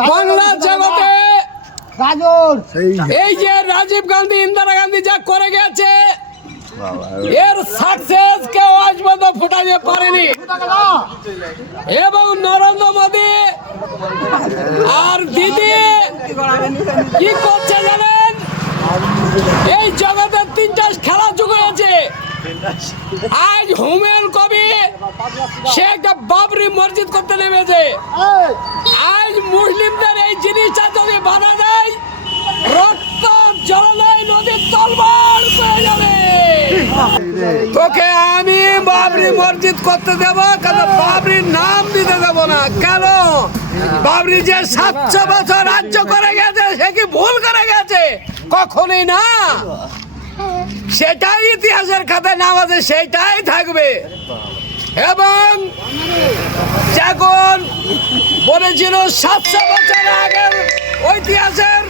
বাংলা জগতে এই যে রাজীব গান্ধী ইন্দিরা গান্ধী যা করে গেছে এর সাকসেস কেউ আজ পর্যন্ত ফুটাতে পারেনি। এবং নরেন্দ্র মোদী আর দিদি কি করছে জানেন? এই জগতের তিনটা খেলা যুগে আছে। আজ হুমায়ুন কবির সে একটা বাবরি মসজিদ করতে নেমেছে। আজ মুসলিমদের এই জিনিসটা যদি বাধা দেয় রক্ত জলালয় নদীর তলবার হয়ে যাবে। তোকে আমি বাবরি মসজিদ করতে দেব, কেন বাবরির নাম দিতে দেব না। কেন? বাবরি যে 700 বছর রাজ্য করে গেছে সে কি ভুল করে গেছে? কখনোই না। সেটাই ইতিহাসের খাতায় নাম আছে, সেইটাই থাকবে। এবং যখন বলেছিল 700 বছর আগের ঐতিহাসের